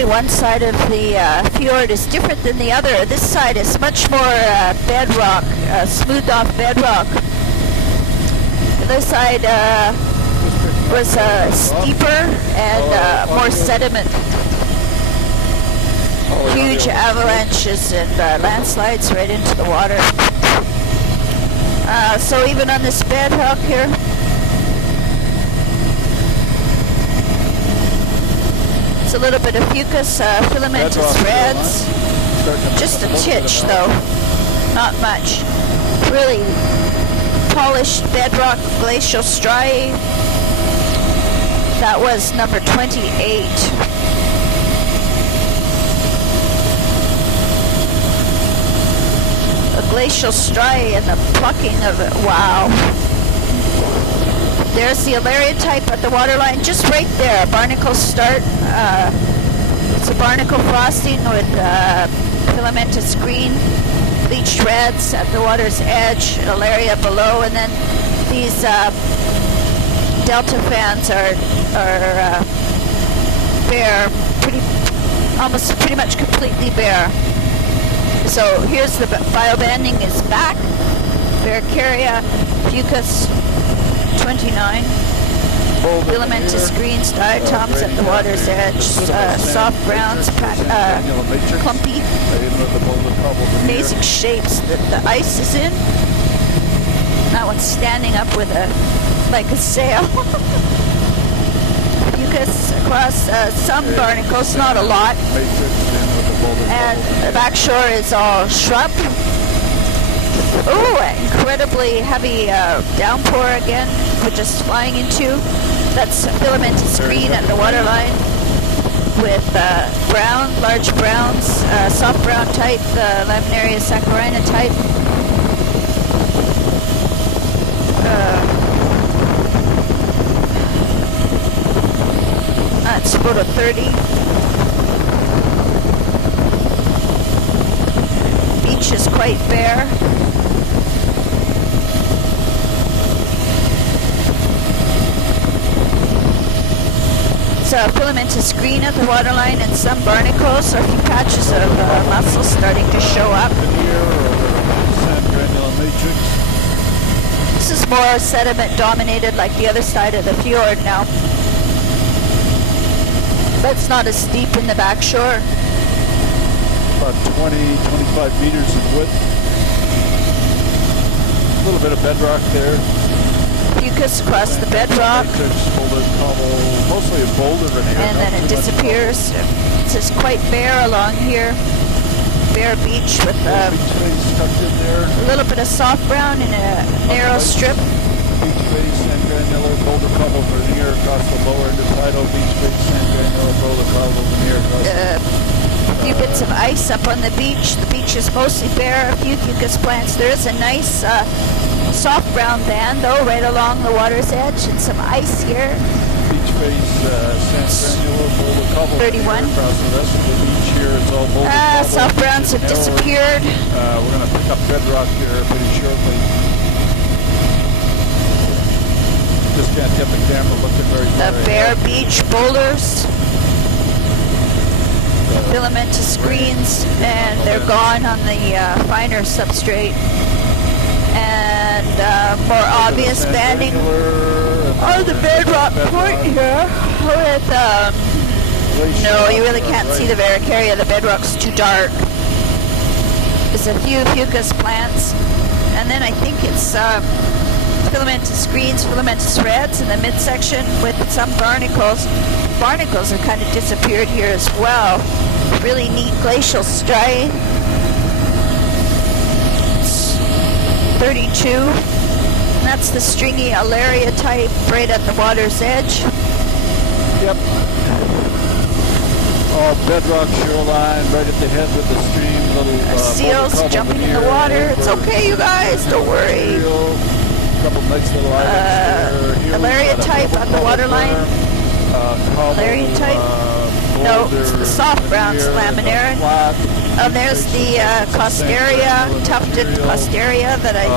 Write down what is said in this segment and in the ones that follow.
Normally one side of the fjord is different than the other. This side is much more bedrock, smoothed off bedrock. The other side was steeper and more sediment. Huge avalanches and landslides right into the water. So even on this bedrock here, it's a little bit of fucus, filamentous reds. Just a titch though, not much. Really polished bedrock glacial striae. That was number 28. Glacial striae and the plucking of it. Wow. There's the Alaria type at the waterline, just right there. Barnacles start. It's a barnacle frosting with filamentous green, bleached reds at the water's edge, Alaria below, and then these delta fans are bare, almost pretty much completely bare. So here's the biobanding is back. Varicaria, fucus 29. Filamentous greens, diatoms at the water's edge, soft browns, clumpy. Amazing shapes that the ice is in. That one's standing up with like a sail. Fucus across some barnacles, not a lot. And the back shore is all shrub. Oh, incredibly heavy downpour again, we're just flying into. That's filamentous green at the waterline with brown, large browns, soft brown type, Laminaria saccharina type. That's photo 30. Beach is quite bare. It's filamentous green at the waterline and some barnacles, or a few patches of mussels starting to show up. This is more sediment dominated like the other side of the fjord now. But it's not as steep in the back shore. About 20-25 meters in width. A little bit of bedrock there. Fucus across the bedrock. Mostly a boulder in here. And then it disappears. It's just quite bare along here. Bare beach with a little bit of soft brown in a narrow strip. Beach face, sand granular, boulder cobble veneer across the lower end of tidal. Beach face, sand granular, boulder cobble veneer across a few bits of ice up on the beach. The beach is mostly bare. A few fucus plants. There is a nice soft brown band though right along the water's edge and some ice here. Beach face, sand granular, boulder cobble 31. Across the rest of the beach here, it's all boulder cobble. Soft browns have disappeared. We're going to pick up bedrock here pretty shortly. Just can't get the camera looking very far. The bare beach boulders. Filamentous greens, and they're gone on the finer substrate. And more obvious banding on the bedrock point here with, no, you really can't see the Varicaria, the bedrock's too dark. There's a few fucus plants, and then I think it's filamentous greens, filamentous reds in the midsection with some barnacles. Barnacles have kind of disappeared here as well. Really neat glacial striae. 32. And that's the stringy Alaria type right at the water's edge. Yep. All bedrock shoreline right at the head with the stream. Little seals jumping in the water. It's okay, you guys. Don't worry. Couple nice little items there. Alaria type on the waterline. Alaria type. No, it's the soft browns, Laminaria. There's the Costaria, tufted Costaria that I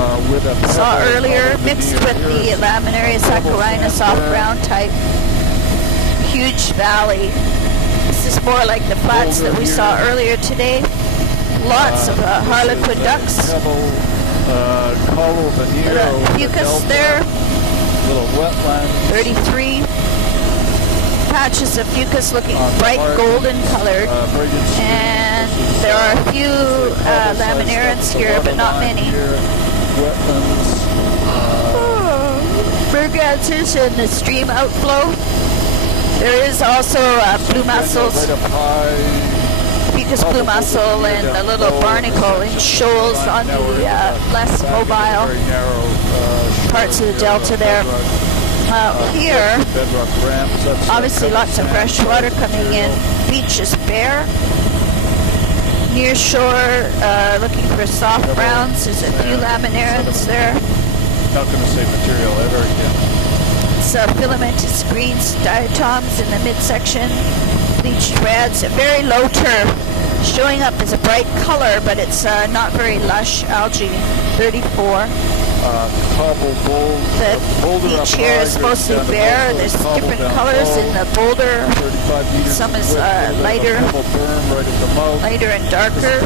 saw earlier, mixed with the Laminaria saccharina soft brown type. Huge valley. This is more like the flats that we saw earlier today. Lots of harlequin ducks. Colo Venero. Fucus there. Little wetland. 33. Patches of fucus looking bright golden colored. And there are a few laminarans here, but not many. Wetlands. Mergansers in the stream outflow. There is also blue mussels, Fucus blue mussel, and a little barnacle in shoals on the less mobile parts of the delta there. Here, obviously lots of fresh water coming in. Beach is bare. Near shore, looking for soft browns. There's a few laminarans there. Not going to say material ever again. It's filamentous greens, diatoms in the midsection, bleached reds, a very low turf, showing up as a bright color, but it's not very lush algae. 34. The beach here is mostly bare. There's different colors in the boulder. Some is lighter and darker.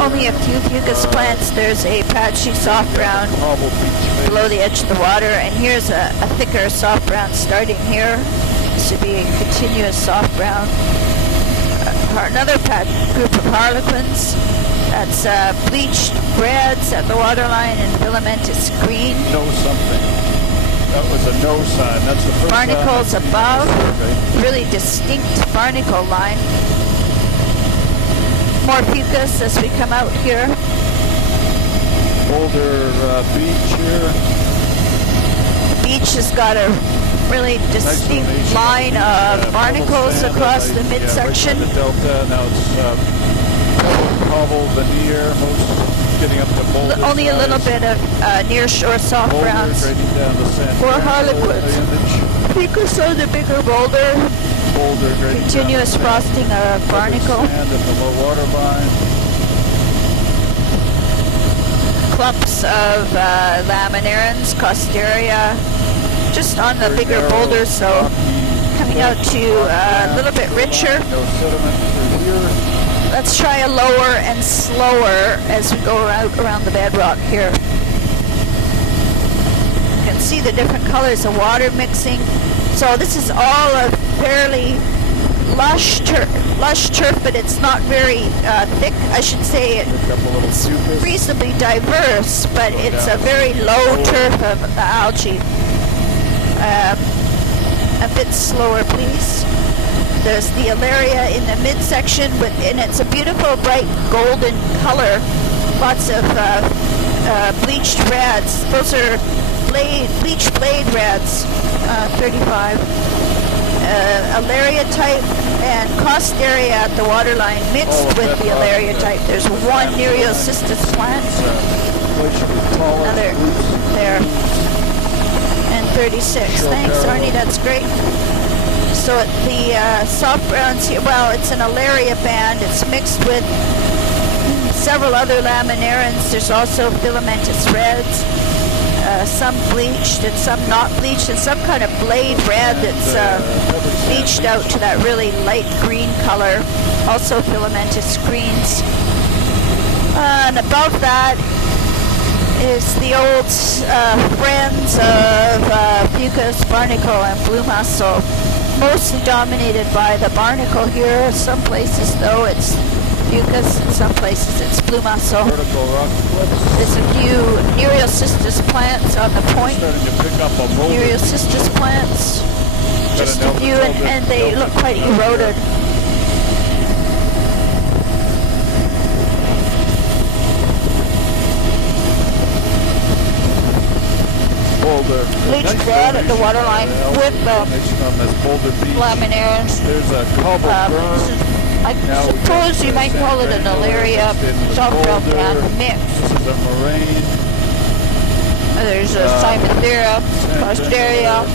Only a few fucus plants. There's a patchy soft brown below the edge of the water, and here's a thicker soft brown starting here. This would be a continuous soft brown. Another group of harlequins. That's bleached reds at the waterline and filamentous green. Know something. That was a no sign. That's the first barnacles above. Really distinct barnacle line. More fucus as we come out here. Boulder Beach here. The beach has got a really distinct line of barnacles across the midsection. Right the delta. Now it's cobble veneer, most getting up to boulder. Only a little bit of near shore soft browns. Or harlequins. Fucus on the bigger boulder. Continuous frosting of barnacle. And the low water line. Clumps of laminarans, costaria, just on the bigger boulders, so coming out to a little bit richer. No sediment through here. Let's try a lower and slower as we go around the bedrock here. You can see the different colors of water mixing. So this is all a fairly lush turf, but it's not very thick. I should say it's reasonably diverse, but it's a very low turf of algae. A bit slower, please. There's the Alaria in the midsection, and it's a beautiful bright golden color. Lots of bleached reds. Those are bleached blade reds, 35. Alaria type and costaria at the waterline mixed with the Alaria type. There's one Nereocystis plant. Another there. And 36. Thanks, Arnie, that's great. So the soft browns here, well, it's an Alaria band. It's mixed with several other laminarans. There's also filamentous reds, some bleached and some not bleached, and some kind of blade red that's bleached out to that really light green color. Also filamentous greens. And above that is the old friends of Fucus, barnacle, and blue mussel. Mostly dominated by the barnacle here. Some places, though, it's Fucus. In some places, it's blue mussel. There's a few Nereocystis plants on the point. Nereocystis plants. Just a few, and they look quite eroded. Bleached red at the waterline with laminarans. There's a cobble I suppose you might call it an Alaria soft brown band mix. This is a moraine. There's a Cymathera, Costaria,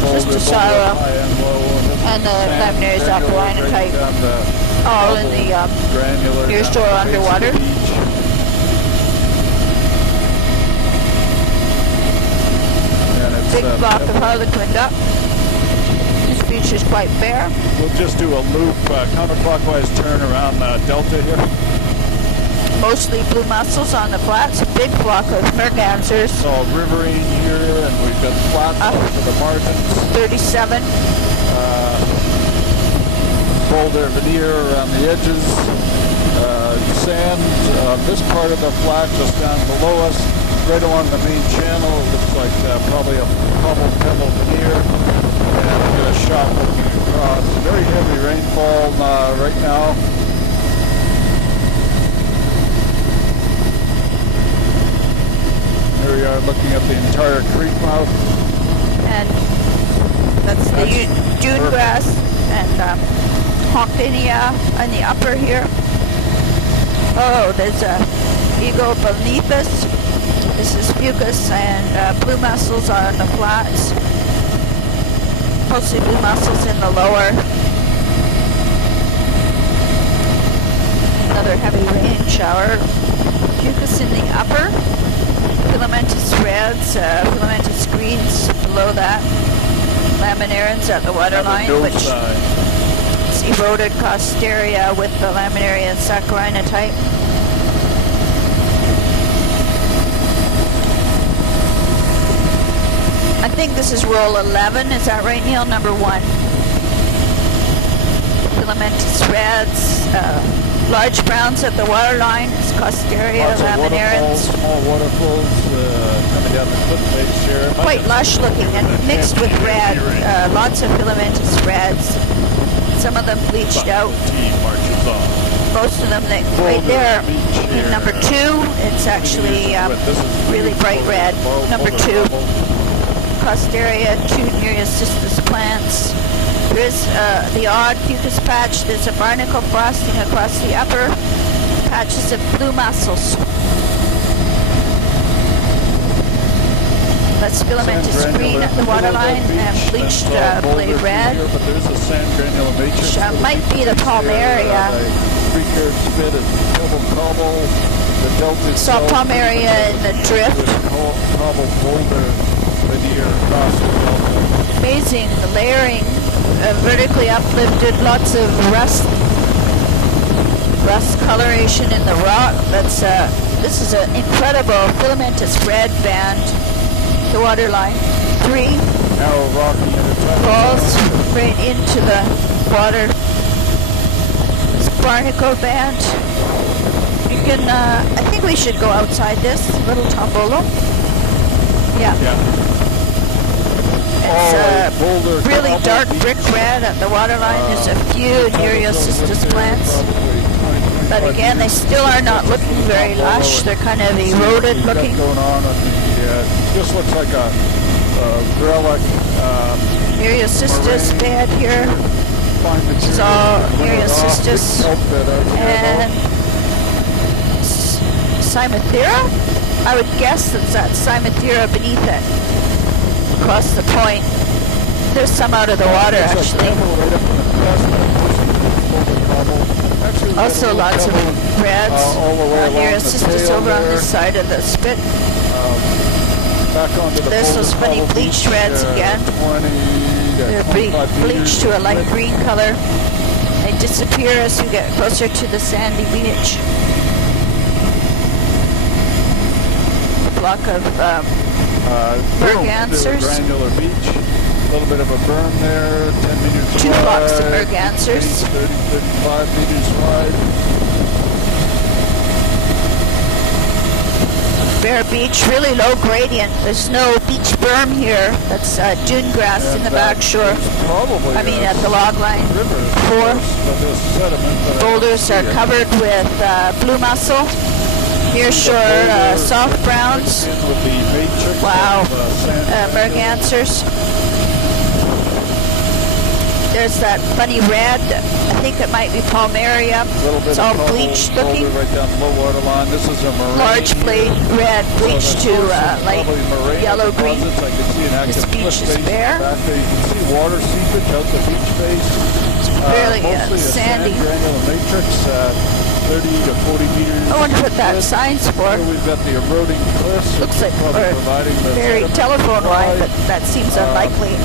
Cystosira, and the laminaris aquilina type, all in the near shore underwater. Big flock of harlequin duck. This beach which is quite fair. We'll just do a loop, counterclockwise turn around Delta here. Mostly blue mussels on the flats, a big flock of mergansers. It's all riverine here, and we've got flats to the margins. 37. Boulder veneer around the edges. Sand on this part of the flat just down below us. Right along the main channel, it looks like probably a cobbled pebble veneer. And we get a shot looking across. Very heavy rainfall right now. Here we are looking at the entire creek mouth. And that's the dune perfect. grass and Hawkinia on the upper here. Oh, there's a Eagle beneath us. This is fucus and blue mussels on the flats. Mostly blue mussels in the lower. Another heavy rain shower. Fucus in the upper. Filamentous reds, filamentous greens below that. Laminarians at the waterline, which is eroded costaria with the laminaria and saccharina type. I think this is roll 11, is that right, Neil? Number 1. Filamentous reds, large browns at the waterline, it's costaria, laminarians. Small waterfalls coming down the cliff face here. Quite lush looking and mixed with red, lots of filamentous reds. Some of them bleached out. Most of them, right there in number 2, it's actually really bright red. Number 2, Costaria, 2 Nereocystis plants. There is the odd fucus patch. There's a barnacle frosting across the upper. Patches of blue mussels. That's filamentous green at the waterline and bleached blade red. But there's a sand granule matrix. Which might be the palmaria. Saw palmaria in the drift. Amazing, the layering, vertically uplifted, lots of rust coloration in the rock. That's this is an incredible filamentous red band. The waterline, 3 narrow rocky falls right into the water. This barnacle band. You can, I think we should go outside this little tombolo. Yeah. It's really dark brick red at the waterline. There's a few Nereocystis plants. But again, they still are not looking very lush. They're kind of eroded looking. Going on this looks like a relic. Nereocystis bed here. This is all Nereocystis. And Cymathera? I would guess that's Cymathera beneath it. Across the point. There's some out of the water, actually. Also lots of reds. Nereocystis over on this side of the spit. There's those funny bleached reds again. They're bleached to a light green color. They disappear as we get closer to the sandy beach. A block of mergansers. Granular beach. A little bit of a berm there, 10 meters 2 wide. blocks of mergansers. 30, 35 meters wide. Bear Beach, really low gradient. There's no beach berm here. That's dune grass in the back shore. I mean, at the log line. 4 boulders are covered with blue mussel. Near shore, soft browns. Wow. Mergansers. There's that funny red. I think it might be palmaria. It's all bleached looking. Right down low water line. This is a large blade red bleached to light yellow green. This beach is bare. Back there you can see water seepage out the beach face. It's really sandy. Granular matrix, 30 to 40 meters. I wonder what that sign's for. Here we've got the eroding cliffs. Looks like a buried telephone line, but that seems unlikely.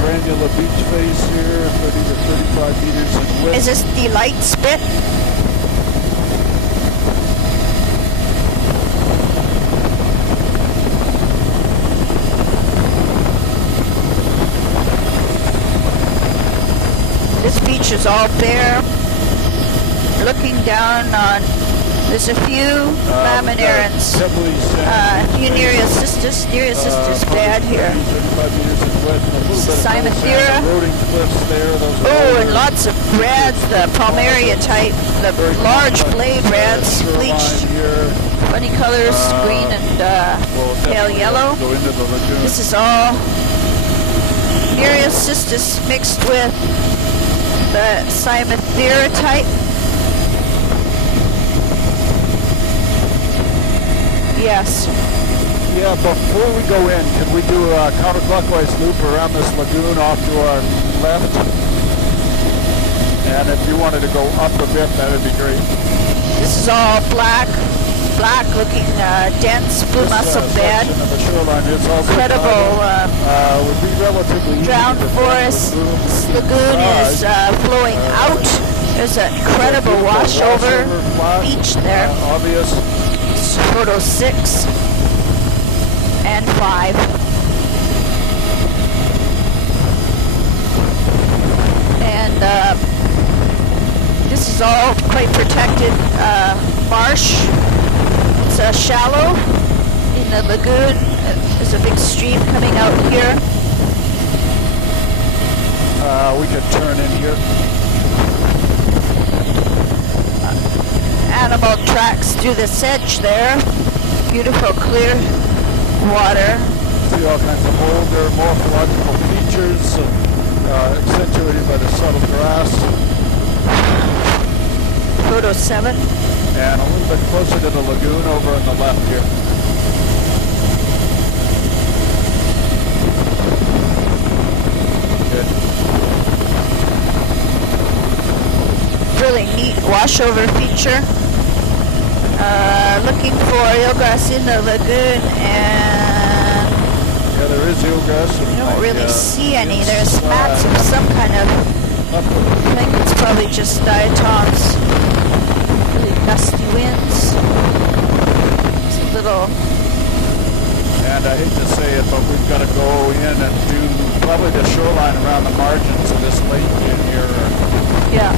granular beach face here, 30 to 35 meters in width. Is this the light spit? This beach is all bare. Looking down on, there's a few laminarans. Nereocystis bad here. Cymathera. Oh, and lots of brads, the Palmaria type, the large blade brads, bleached. Funny colors, green and pale yellow. This is all Nereocystis mixed with the Cymathera type. Yes. Yeah, before we go in, can we do a counterclockwise loop around this lagoon off to our left? And if you wanted to go up a bit, that would be great. This is all black looking dense blue mussel bed. Incredible would be relatively drowned forest. This lagoon is flowing out. There's an incredible washover beach there. Obvious. Photo 6 and 5. And this is all quite protected marsh. It's shallow in the lagoon. There's a big stream coming out here. We could turn in here. Animal tracks through the sedge there. Beautiful clear water. See all kinds of older morphological features accentuated by the subtle grass. Photo 7. And a little bit closer to the lagoon over on the left here. Really neat washover feature. Looking for eelgrass in the lagoon, and yeah, there is eelgrass. I don't really see any. There's mats of some kind of, I think it's probably just diatoms. Really gusty winds. It's a little. And I hate to say it, but we've got to go in and do probably the shoreline around the margins of this lake in here. Yeah.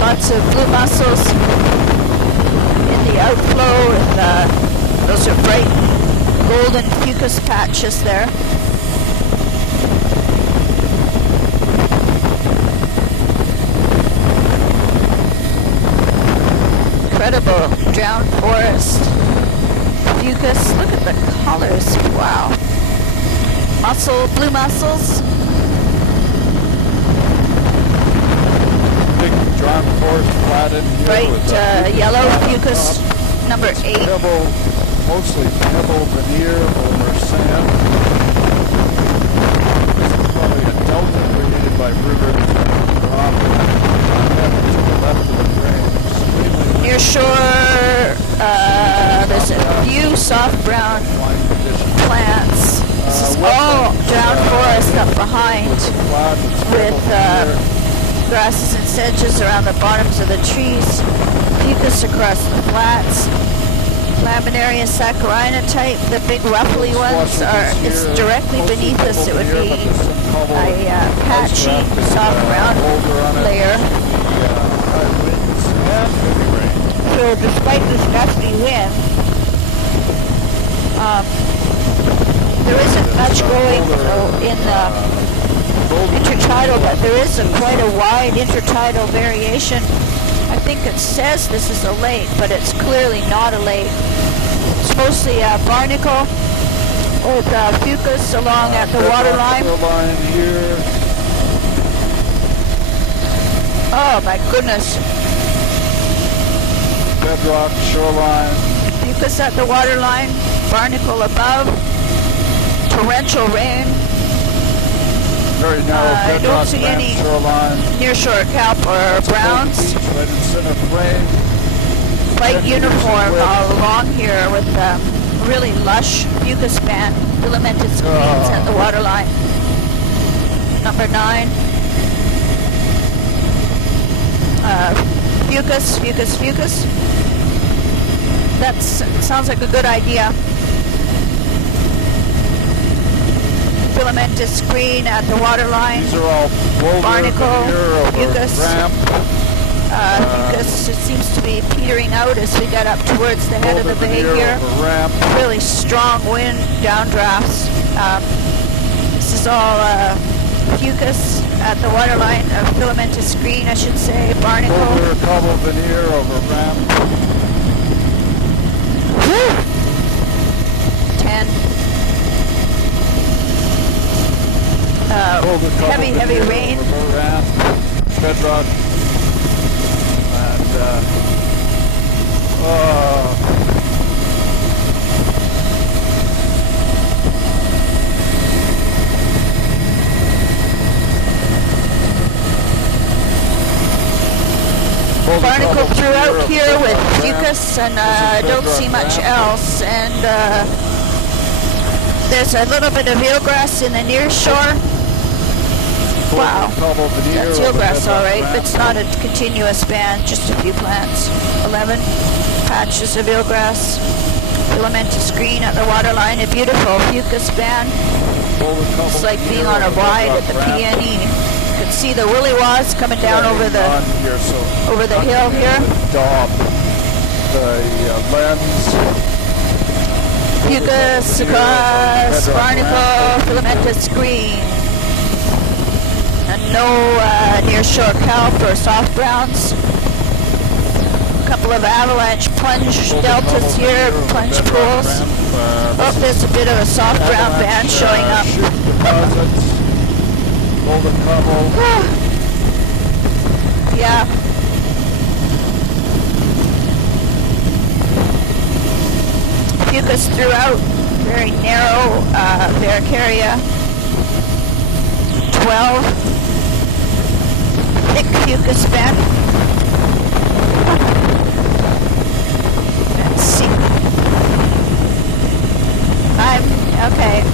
Lots of blue mussels in the outflow, and those are bright golden fucus patches there. Incredible drowned forest. Fucus, look at the colors, wow. Mussel, blue mussels. Drowned forest flat in here. Bright yellow fucus, number 8. Pebble, mostly pebble veneer over sand. This is probably a delta created by rivers off to the left of the frame. Near shore, there's a few soft brown plants. This is all drowned forest up behind with grasses and sedges around the bottoms of the trees, fucus across the flats, Laminaria saccharina type, the big ruffly ones it's directly beneath us. It would be a patchy, soft brown layer. So despite this gusty wind, there isn't much going in the intertidal, but there is quite a wide intertidal variation. I think it says this is a lake, but it's clearly not a lake. It's mostly barnacle with fucus along at the waterline. Oh my goodness. Bedrock, shoreline. Fucus at the waterline, barnacle above, torrential rain. Very narrow I don't see any shoreline. nearshore kelp or browns. Right in center frame. quite uniform all along here with really lush fucus band, filamentous screens at the waterline. Number 9. Fucus, fucus, fucus. That sounds like a good idea. Filamentous screen at the waterline. These are all barnacle, fucus. Ramp. Fucus, it seems to be petering out as we get up towards the head of the bay here. Ramp. Really strong wind, downdrafts. This is all fucus at the waterline, filamentous screen, I should say, barnacle. Over cobble veneer over ramp. 10. Heavy rain. Ramp, bedrock, and barnacle throughout here with fucus, and I don't see much else. And there's a little bit of eelgrass in the near shore. Wow, that's eelgrass all right, but it's not a continuous band, just a few plants. 11 patches of eelgrass, filamentous screen at the waterline, a beautiful fucus band. It's like being on a ride at the PNE. You can see the willy-waws coming down over the hill here. The lens. Fucus across, barnacle, filamentous screen. And no near-shore kelp or soft browns. A couple of avalanche plunge deltas here, plunge pools. Oh, there's a bit of a soft brown band showing up. Golden cobble. Yeah. Fucus throughout, very narrow Varicaria. 12. Thick fucus band. Let's see. Okay.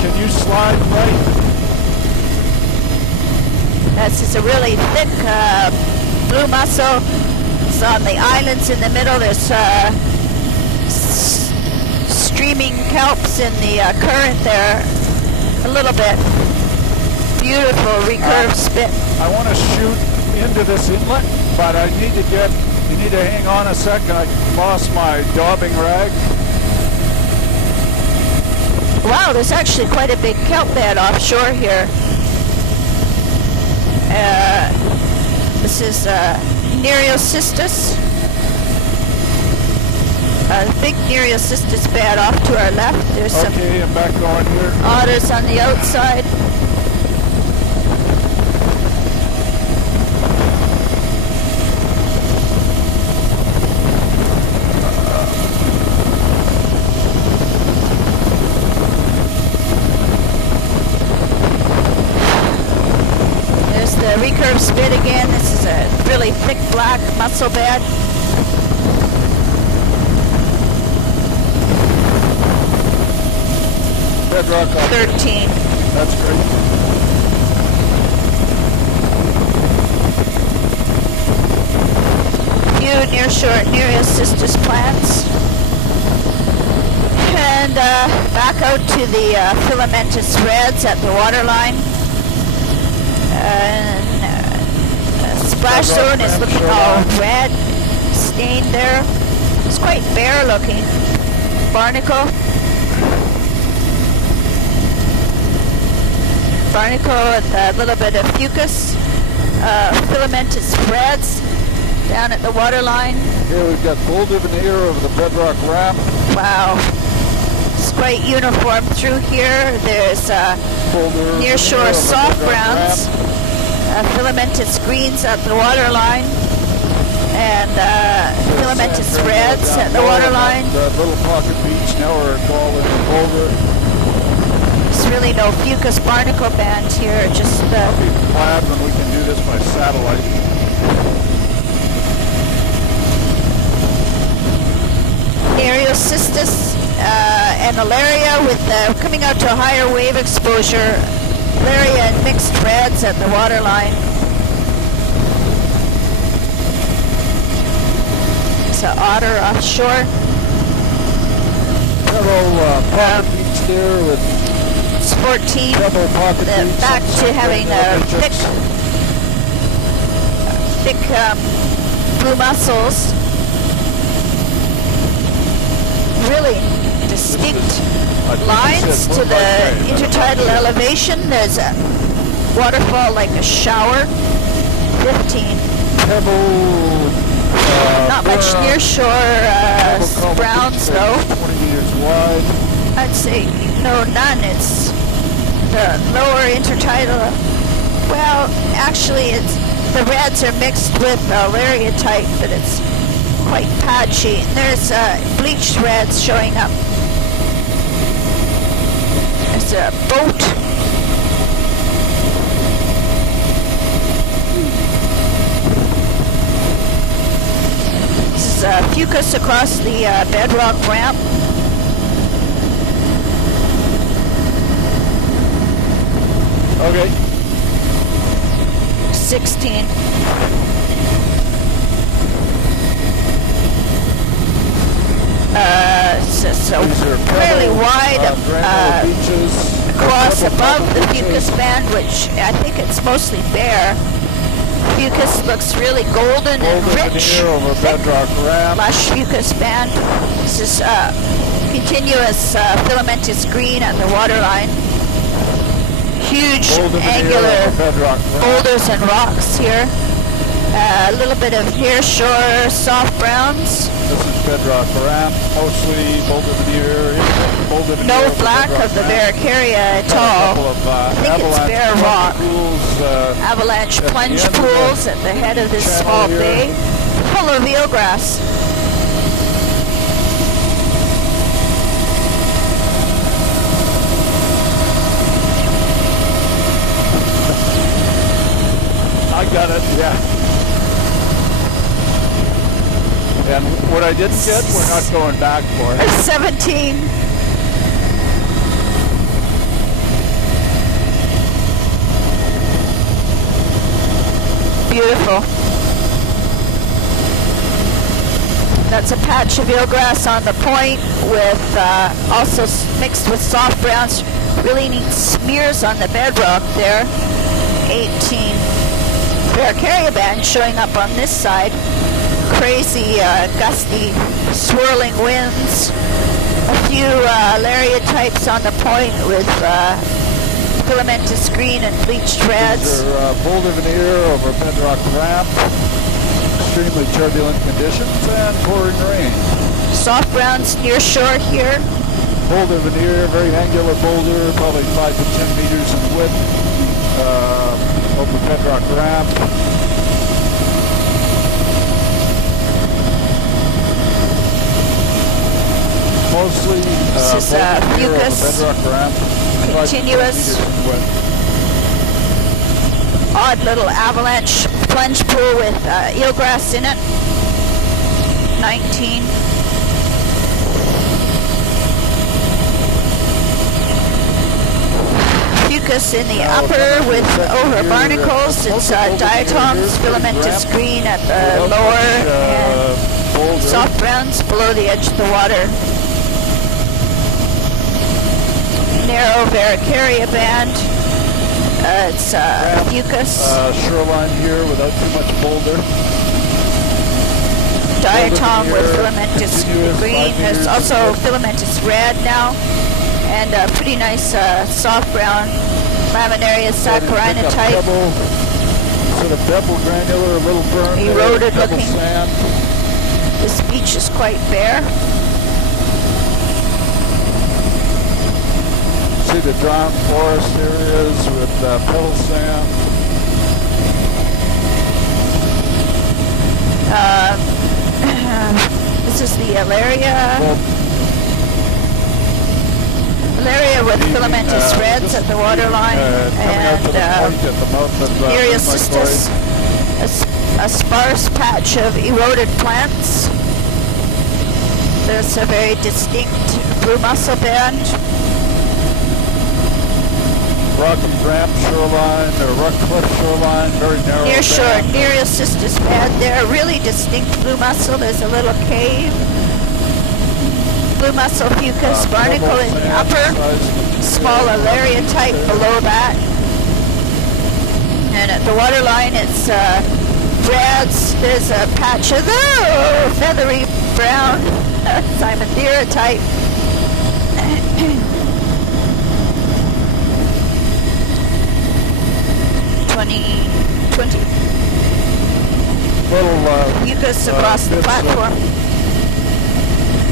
Can you slide right? This is a really thick blue mussel. It's on the islands in the middle. There's streaming kelps in the current there. A little bit. Beautiful recurved spit. I want to shoot into this inlet, but you need to hang on a second. I lost my daubing rag. Wow, there's actually quite a big kelp bed offshore here. This is Nereocystis. A big Nereocystis bed off to our left. There's some I'm back on here. otters on the outside. Recurve spit again. This is a really thick black mussel bed. Bedrock off 13. That's great. Few nearshore Nereocystis plants. And back out to the filamentous reds at the waterline. Splash zone is looking all red, stained there. It's quite bare looking. Barnacle. Barnacle with a little bit of fucus. Filamentous reds down at the waterline. Here we've got boulder veneer over the bedrock ramp. Wow. It's quite uniform through here. There's nearshore soft browns. Filamentous greens at the waterline, and filamentous reds at the waterline. The little pocket beach, now we're calling it over. It's really no Fucus barnacle band here, just the... I'll be glad when we can do this by satellite. Nereocystis and Alaria with coming out to a higher wave exposure. Alaria and mixed reds at the waterline. It's an otter offshore. Pebble pocket beach there with It's 14. pebble pocket beach. Back to having thick blue mussels. Really distinct lines to the intertidal elevation. There's a waterfall like a shower. 15. Pebble. Not much nearshore browns though. 20 meters wide. I'd say no, none. It's the lower intertidal. Well, actually, it's the reds are mixed with Alaria type, but it's quite patchy. And there's bleached reds showing up. There's a boat. This is Fucus across the bedrock ramp. Okay. 16. So fairly wide across above the Fucus band, which I think it's mostly bare. Fucus looks really golden and rich. Over bedrock ramp. Lush Fucus band. This is continuous filamentous green at the waterline. Huge angular boulders and rocks here. A little bit of nearshore soft browns. This is bedrock ramp, mostly boulder veneer. No black of the Barracaria at all. I think it's bare rock. Avalanche plunge pools at the head of this small bay, full of eelgrass. I got it, yeah. And what I didn't get, we're not going back for it. 17. Beautiful. That's a patch of eelgrass on the point with also mixed with soft browns. Really neat smears on the bedrock there. 18. Barracaria band showing up on this side. Crazy, gusty, swirling winds. A few Alaria types on the point with filamentous green and bleached reds. Boulder veneer over bedrock ramp. Extremely turbulent conditions and pouring rain. Soft browns near shore here. Boulder veneer, very angular boulder, probably 5 to 10 meters in width over bedrock ramp. Mostly this is Fucus, bedrock ramp. Continuous. Odd little avalanche plunge pool with eelgrass in it. 19. Fucus in the upper with over barnacles. It's diatoms, filamentous green at the lower, and soft browns below the edge of the water. Narrow Barracaria band. It's Fucus. Shoreline here without too much boulder. Diatom with filamentous green. There's also filamentous red now. And a pretty nice soft brown Laminaria saccharina type. Sort of pebble granular, a little burnt. Eroded looking. Sand. This beach is quite bare. See the drowned forest areas with pebble sand. This is the Alaria. Alaria with filamentous reds at the waterline, and Nereocystis, a sparse patch of eroded plants. There's a very distinct blue mussel band. Rocky Ramp shoreline, or Rock Cliff shoreline, very narrow. Near shore, Nereocystis band there, really distinct blue mussel. There's a little cave. Blue mussel fucus, barnacle in the upper, small Alaria type below that. And at the waterline it's reds. There's a patch of feathery brown Simonthera type. Little fucus across the platform.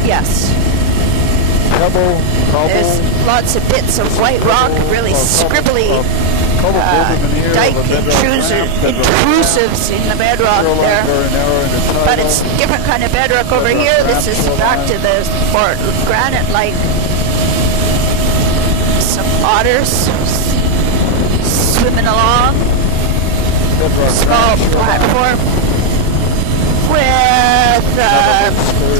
Yes. Pebble, There's lots of bits of white rock, really scribbly dike intrusives in the bedrock there. But it's different kind of bedrock over here. This is back to the more granite-like. Some otters swimming along. Small platform with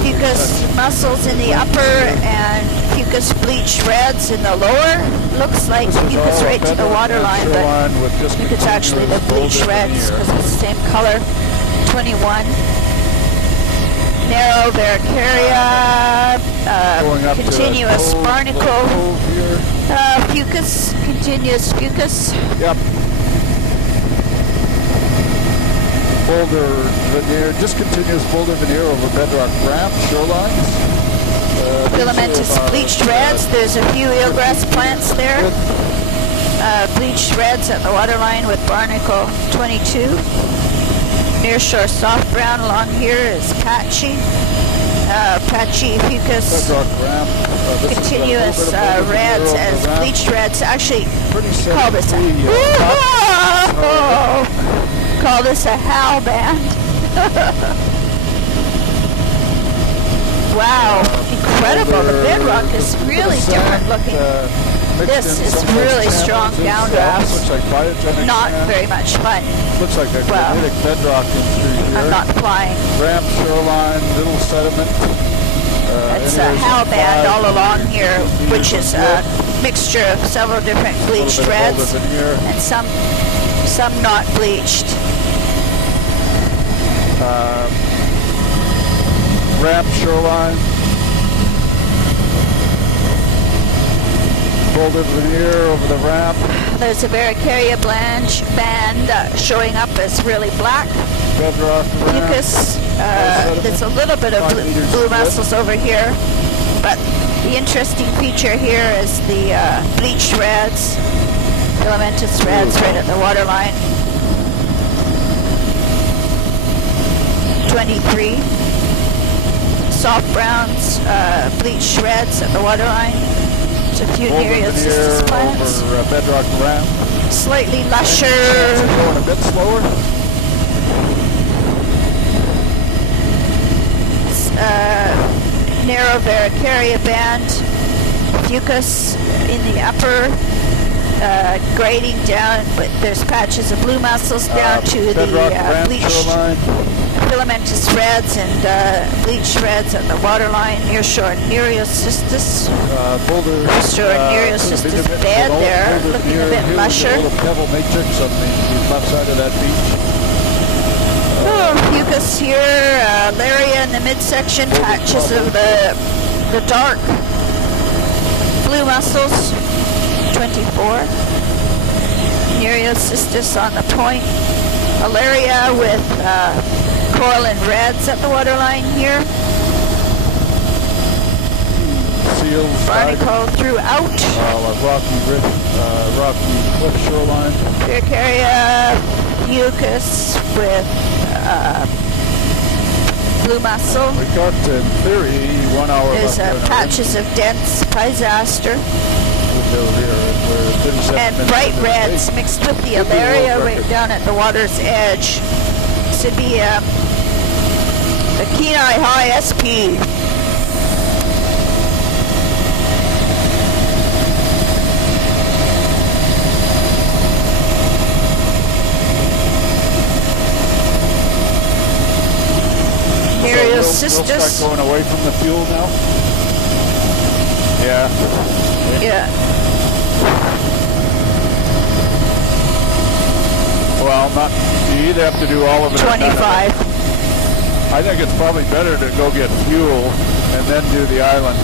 fucus mussels in the upper and fucus bleached reds in the lower. Looks like fucus right to the waterline, but I think it's actually the bleached reds because it's the same color. 21. Narrow Varicaria, continuous barnacle, fucus, continuous fucus. Yep. Boulder veneer, discontinuous boulder veneer over bedrock ramp shorelines. Filamentous bleached reds. There's a few eelgrass plants there. Bleached reds at the waterline with barnacle 22. Near shore soft brown along here is patchy. Patchy fucus. Bedrock ramp. Continuous reds as bleached reds. Actually, call this a call this a howl band. Wow, incredible. The bedrock is really different looking. This is really strong downdrafts. Not very much fun. Looks like a granitic bedrock in through here. I'm not flying. Ramp shoreline, little sediment. It's a howl band all along here, which is a mixture of several different bleached reds and some not bleached. Ramp shoreline. Boulder veneer over the ramp. There's a Varicaria band showing up as really black. Bedrock ramp. Fucus. There's a little bit of blue mussels over here, but the interesting feature here is the bleached reds, filamentous reds right at the waterline. 23. Soft browns, bleached reds at the waterline. There's a few Nereocystis plants. Over bedrock ramp. Slightly lusher. Going a bit slower. Narrow Varicaria band. Fucus in the upper. Grading down, but there's patches of blue mussels down to the bleached filamentous reds and bleached reds at the waterline. Near shore Nereocystis. Near shore Nereocystis bed there, looking a bit lusher. A little pebble matrix on the left side of that beach. Fucus here, Alaria in the midsection, patches of the dark blue mussels. 24. Nereocystis on the point. Alaria with coralline reds at the waterline here. Seals. Barnacle throughout. Rocky cliff shoreline. Varicaria fucus with blue mussel. We got, in theory, 1 hour There's left. patches of dense Pisaster. And bright reds mixed with the Alaria right down at the water's edge. This would be the Kenai High SP. Cystis. We'll start going away from the fuel now. Yeah. Yeah. Well, not. You either have to do all of it. 25. I think it's probably better to go get fuel and then do the island.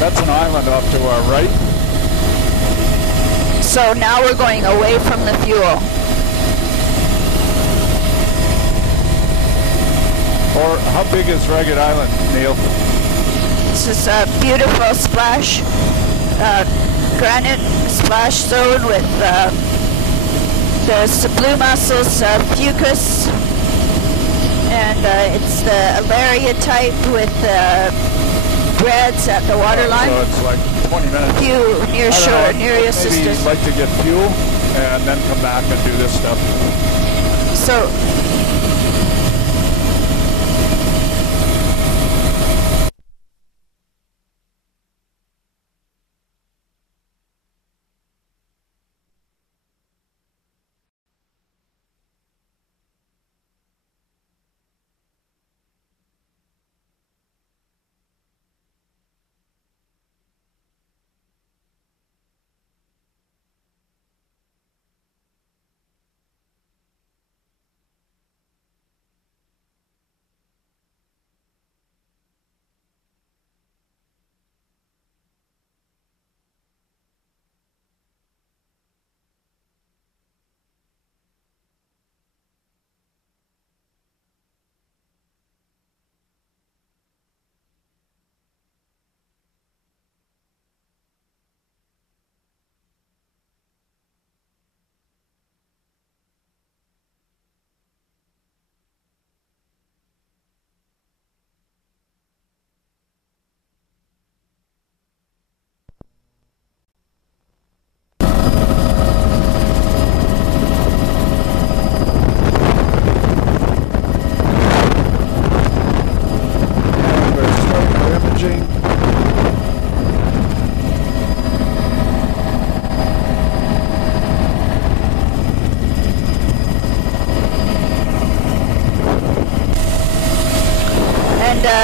That's an island off to our right. So now we're going away from the fuel. Or how big is Ragged Island, Neil? This is a beautiful splash, granite splash zone with there's the blue mussels, fucus, and it's the Alaria type with reds at the waterline. So it's like 20 minutes. Few near shore, Nereus Maybe Cystis. you'd like to get fuel and then come back and do this stuff. So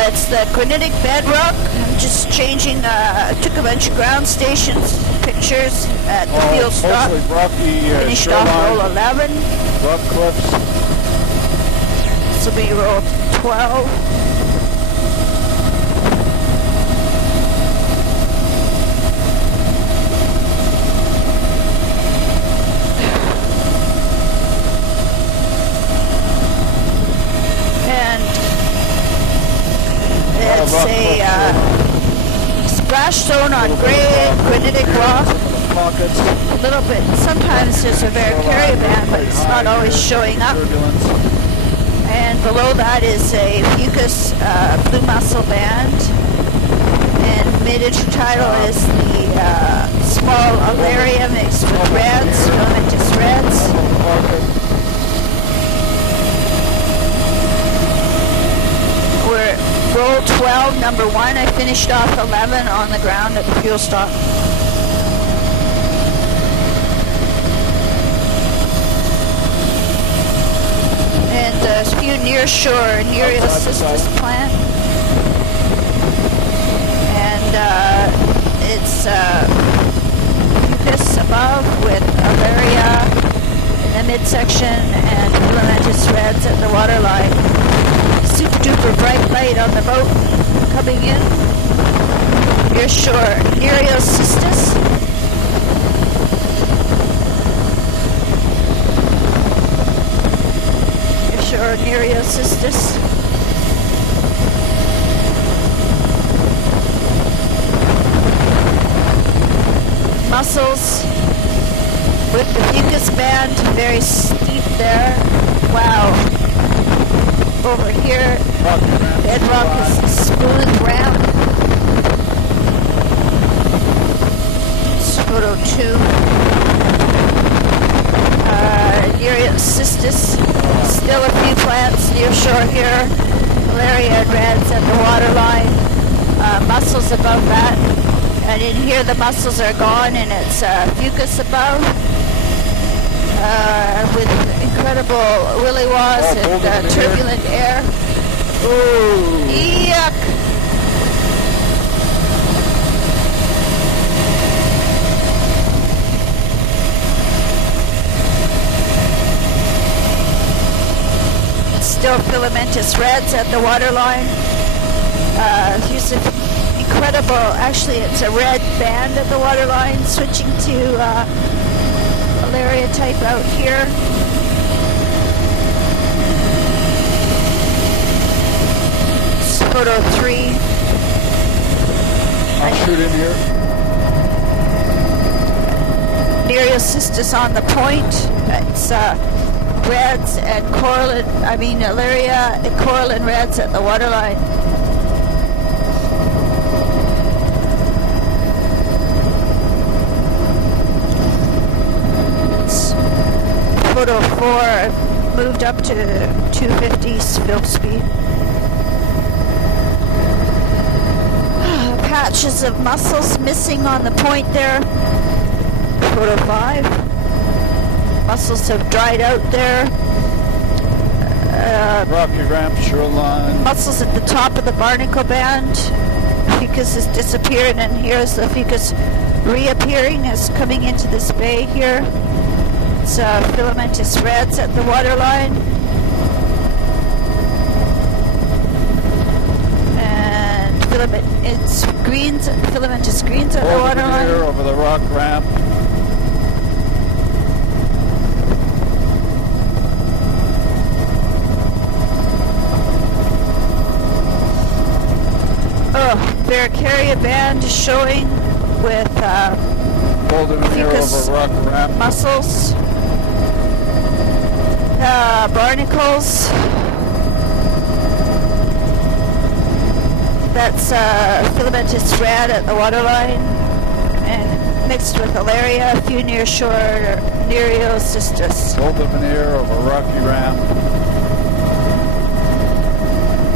it's the granitic bedrock. I'm just changing, took a bunch of ground stations pictures at the field stop. Mostly rocky Finished off shoreline, roll 11. rock cliffs. This will be roll 12. It's a splash zone on granitic rock. A little bit. Sometimes there's a Varicarian band, but it's not always showing up. And below that is a fucus blue mussel band. And mid-intertidal is the small Alaria mixed with reds, Nomentis reds. Roll 12, number 1. I finished off 11 on the ground at the fuel stop. And a few near shore, Nereus Cystis plant. And it's fucus above with Alaria in the midsection and Nomentis reds at the waterline. Super duper bright light on the boat coming in. Near shore, Nereus Cystis. Near shore, Nereus Cystis. Mussels with the fucus band, very steep there. Wow. Over here, bedrock is smooth round. It's photo 2. Nereus Cystis, still a few plants near shore here. Alaria and reds at the waterline. Mussels above that. And in here the mussels are gone and it's fucus above. with incredible willy-waws and turbulent air. Ooh. Yuck! Still filamentous reds at the waterline. Here's an incredible, actually it's a red band at the waterline, switching to Alaria type out here. It's photo 3. I'll shoot in here. Nereocystis on the point. It's reds and Alaria and coral and reds at the waterline. It's photo 4. I've moved up to 250 film speed. Patches of mussels missing on the point there. Photo 5. Mussels have dried out there. Rocky Ramp shoreline. Mussels at the top of the barnacle band. Fucus has disappeared, and here's the fucus reappearing, is coming into this bay here. It's filamentous reds at the waterline. And filamentous greens at the waterline. Here over the rock ramp. Barracaria band showing with fucus over rock ramp. mussels, barnacles. That's filamentous red at the waterline, and mixed with Alaria, a few near shore Nereocystis. Golden veneer over rocky ramp.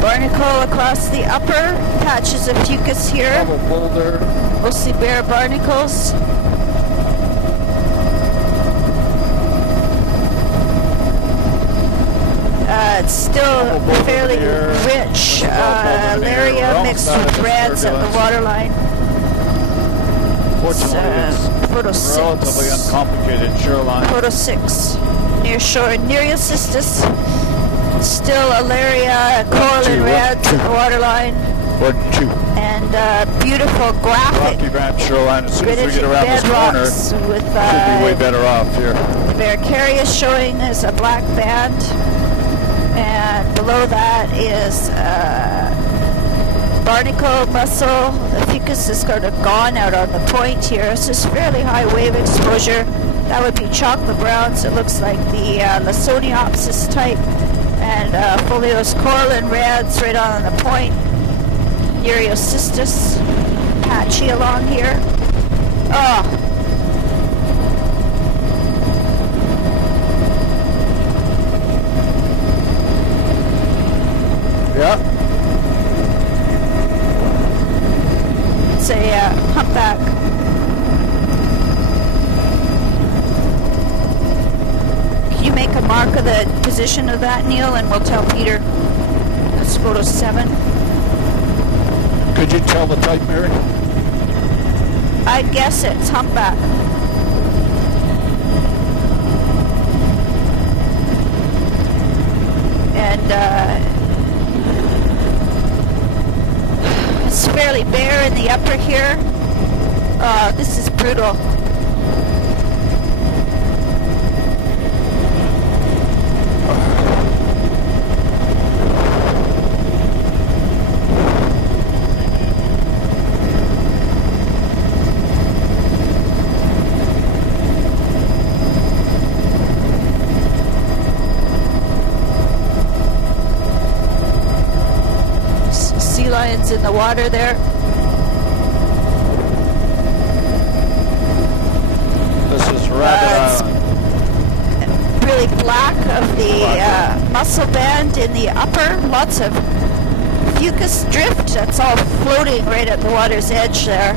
Barnacle across the upper, patches of fucus here, Double boulder. mostly bare barnacles. It's still fairly rich, Alaria mixed with reds at the waterline. Fortunately, Photo it's 6. relatively uncomplicated shoreline. Photo 6, near shore Nereocystis. Still Alaria, coral and reds at the waterline. 1, 2. And beautiful graphic Rocky Ramp shoreline. As soon as we granitic get around this corner, bedrocks with should be way better off here. Barracaria showing as a black band, and below that is barnacle mussel. The fucus is kind of gone out on the point here, so it's fairly high wave exposure. That would be chocolate browns. It looks like the Lasoniopsis type, and folios coral and reds right on the point. Nereocystis, patchy along here. Oh. Yeah. It's a humpback. Can you make a mark of the position of that, Neil, and we'll tell Peter. That's photo 7. Could you tell the type, Mary? I guess it's humpback. And it's fairly bare in the upper here. This is brutal. Sea lions in the water there. This is Rabbit Island. Really black of the mussel band in the upper. Lots of fucus drift. That's all floating right at the water's edge there.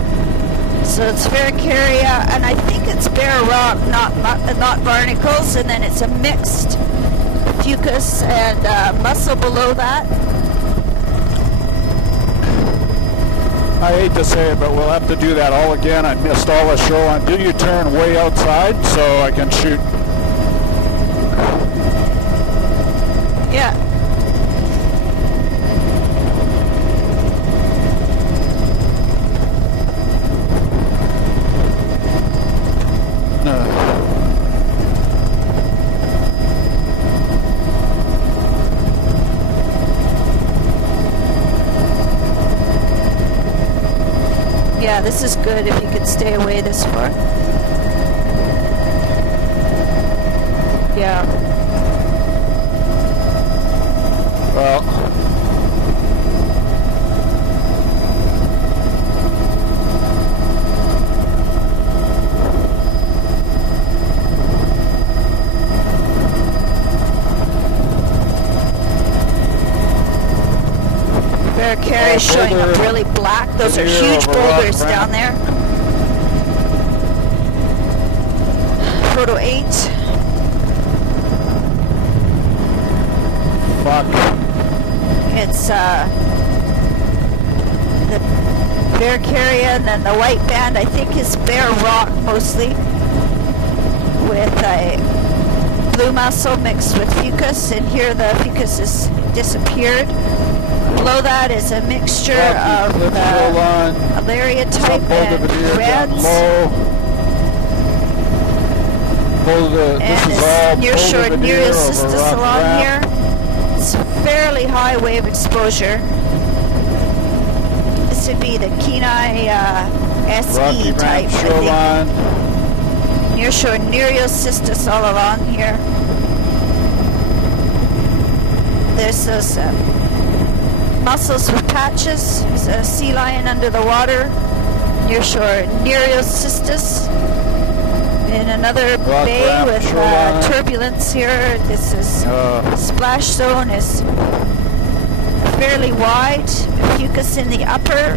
So it's Barracaria, and I think it's bare rock not barnacles, and then it's a mixed fucus and mussel below that. I hate to say it, but we'll have to do that all again. I missed all the shoreline. Do you turn way outside so I can shoot? Yeah. Yeah, this is good if you could stay away this far. Yeah. Well, Bear Carry is showing up really black. Those are huge boulders down there. Photo 8. fuck. It's the Bear Carry, and then the white band I think is Bear Rock mostly, with a blue mussel mixed with fucus, and here the fucus has disappeared. Below that is a mixture of Alaria type and reds. And this nearshore Nereocystis along here. It's fairly high wave exposure. This would be the Kenai SE type, I think. Nearshore Nereocystis all along here. There's those mussels with patches. There's a sea lion under the water. Nearshore Nereocystis. In another bay with turbulence here. This is splash zone is fairly wide. Fucus in the upper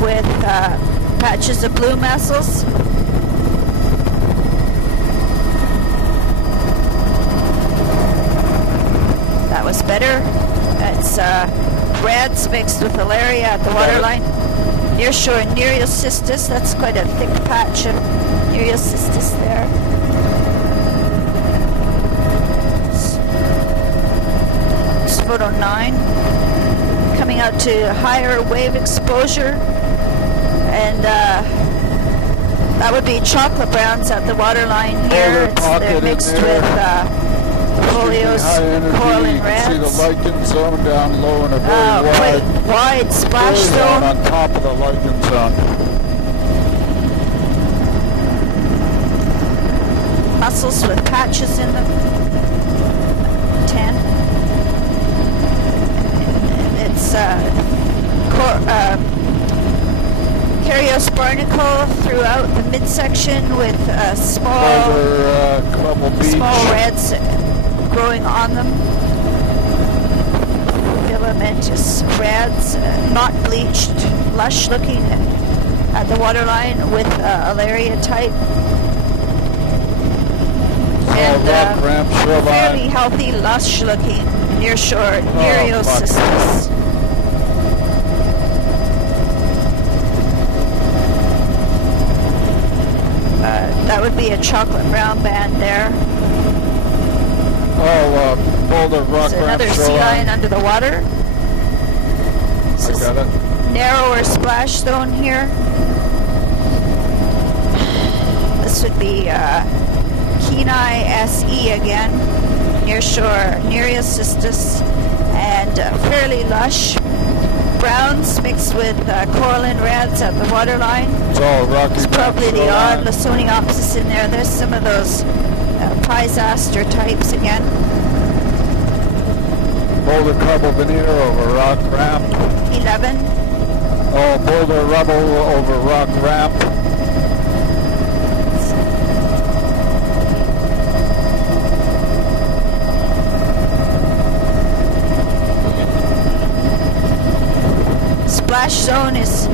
with patches of blue mussels. That was better. It's reds mixed with Alaria at the waterline. Nearshore Nereocystis, that's quite a thick patch of Nereocystis there. It's photo 9. Coming out to higher wave exposure, and that would be chocolate browns at the waterline here. They're mixed with folios, coral and reds. You can see the lichen zone down low and a very wide splash zone on top of the lichen zone. Mussels with patches in them. 10. It's Carios barnacle throughout the midsection with small reds growing on them. Filamentous reds, not bleached, lush looking at the waterline with Alaria type. And fairly healthy, lush looking nearshore Nereocystis. That would be a chocolate brown band there. Boulder Rock Ramp. Another sea lion under the water. I got it. Narrower splash zone here. This would be Kenai SE again, nearshore Nereocystis, and fairly lush browns mixed with coral and reds at the waterline. It's all rocky. There's probably the odd Lawsoniopsis in there. There's some of those Pisaster types again. Boulder Carbon Veneer over Rock Ramp. 11. Oh, Boulder Rubble over Rock Ramp. Splash zone is,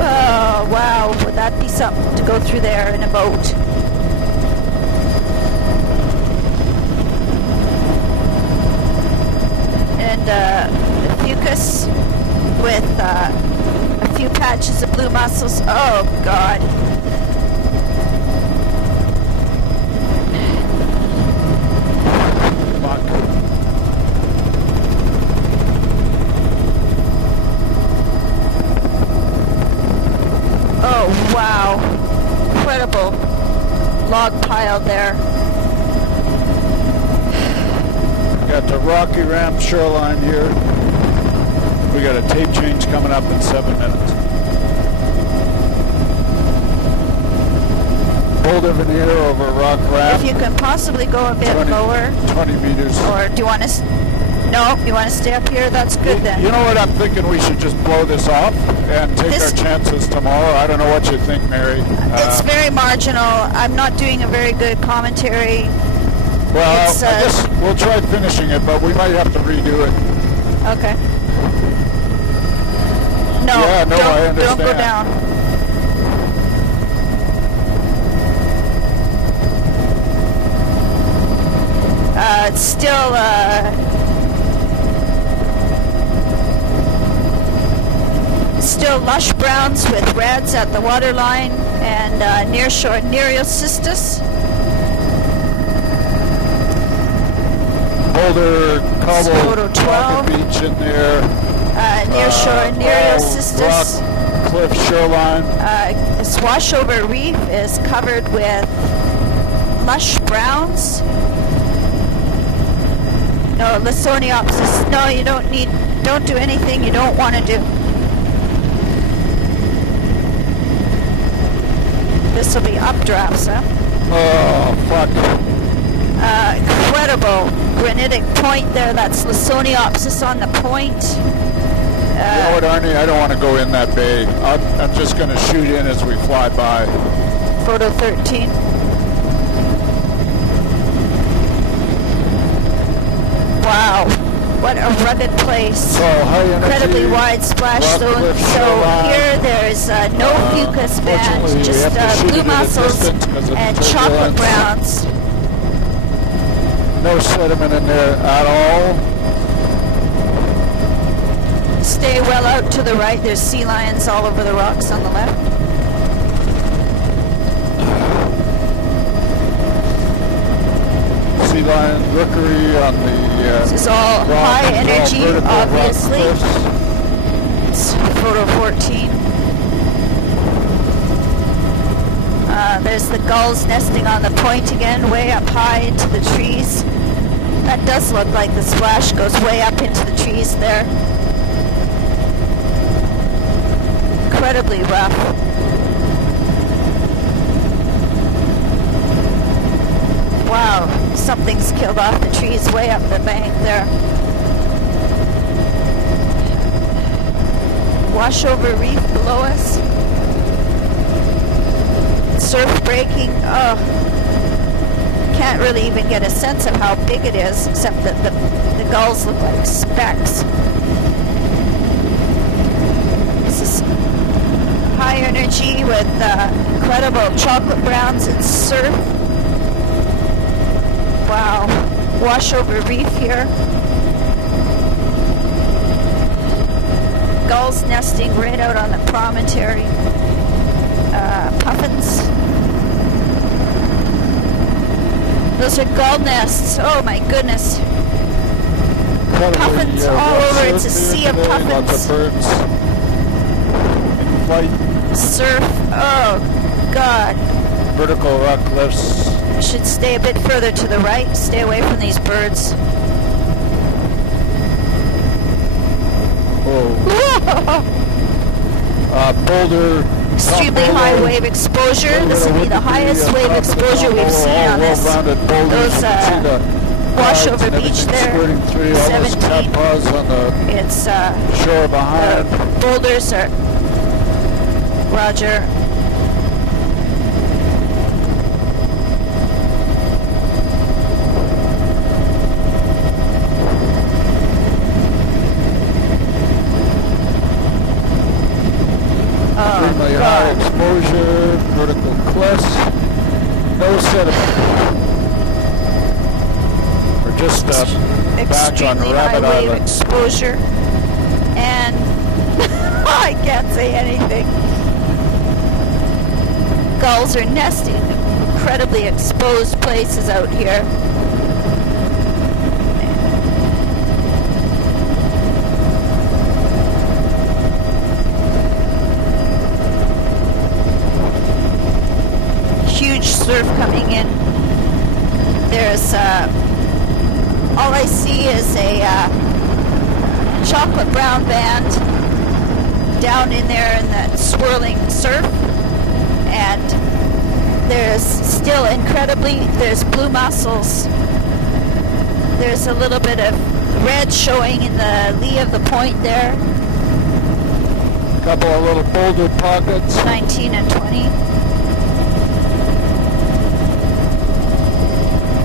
oh wow, that'd be something to go through there in a boat. And the Fucus with a few patches of blue mussels. Oh God. Oh wow. Incredible log pile there. Got the Rocky Ram shoreline here. We got a tape change coming up in 7 minutes. Boulder veneer over Rock Raft. If you can possibly go a bit 20, lower. 20 meters. Or do you want to... No, you want to stay up here? That's good then. You know what, I'm thinking we should just blow this off and take our chances tomorrow. I don't know what you think, Mary. It's very marginal. I'm not doing a very good commentary. Well, I guess we'll try finishing it, but we might have to redo it. Okay. No, yeah, no, I understand. Don't go down. It's still lush browns with reds at the waterline and nearshore Nereocystis. Boulder, Cobble, 12. Beach in there. Nearshore Nereocystis. Rock Cliff shoreline. This washover reef is covered with lush browns. No, Lysoniopsis. No, you don't do anything you don't want to do. This will be updrafts, huh? Oh, fuck. Incredible granitic point there. That's Lysoniopsis on the point. You know what, Arnie? I don't want to go in that bay. I'm just going to shoot in as we fly by. Photo 13. Wow. What a rugged place. So, high energy, incredibly wide splash zone. So here there's no Fucus band, just blue mussels and chocolate browns. No sediment in there at all. Stay well out to the right. There's sea lions all over the rocks on the left. Sea lion rookery on the this is all high energy, obviously. It's photo 14. There's the gulls nesting on the point again, way up high into the trees. That does look like the splash goes way up into the trees there. Incredibly rough. Wow, something's killed off the trees way up the bank there. Washover reef below us. Surf breaking. Oh, can't really even get a sense of how big it is, except that the gulls look like specks. This is high energy with incredible chocolate browns and surf. Wow, washover reef here. Gulls nesting right out on the promontory. Puffins. Those are gull nests. Oh my goodness. Puffins all over. It's a sea of puffins. Lots of birds in flight. Surf. Oh God. Vertical rock cliffs. I should stay a bit further to the right. Stay away from these birds. Whoa. Boulder. Extremely high wave exposure. This will be the highest wave exposure we've seen on this. Those washover beach there. 17. It's shore behind. The boulders are. Roger. Extremely high exposure. sediment. We're just back on Extremely high Rabbit wave Island. exposure, and I can't say anything. Gulls are nesting in incredibly exposed places out here. Huge surf coming in. There's all I see is a chocolate brown band down in there in that swirling surf, and there's still there's blue mussels. There's a little bit of red showing in the lee of the point there. A couple of little boulder pockets. 19 and 20.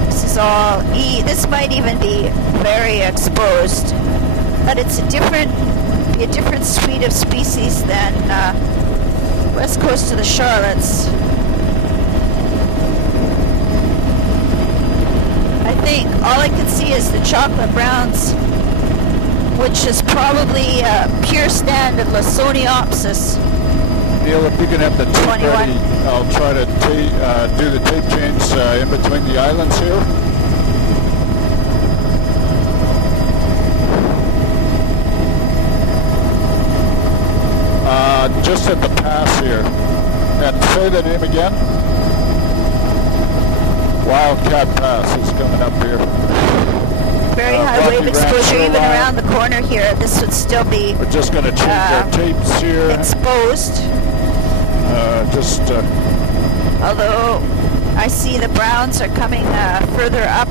This is all this might even be very exposed, but it's a different suite of species than west coast of the Charlottes. I think all I can see is the chocolate browns, which is probably a pure stand of Lawsoniopsis. Neil, if you can have the tape 21. ready, I'll try to do the tape change in between the islands here. Just at the pass here. And say the name again. Wildcat Pass is coming up here. Very high Rocky wave Ranch exposure even shoreline. around the corner here. This would still be We're just going to change our tapes here. exposed. Just Although I see the browns are coming further up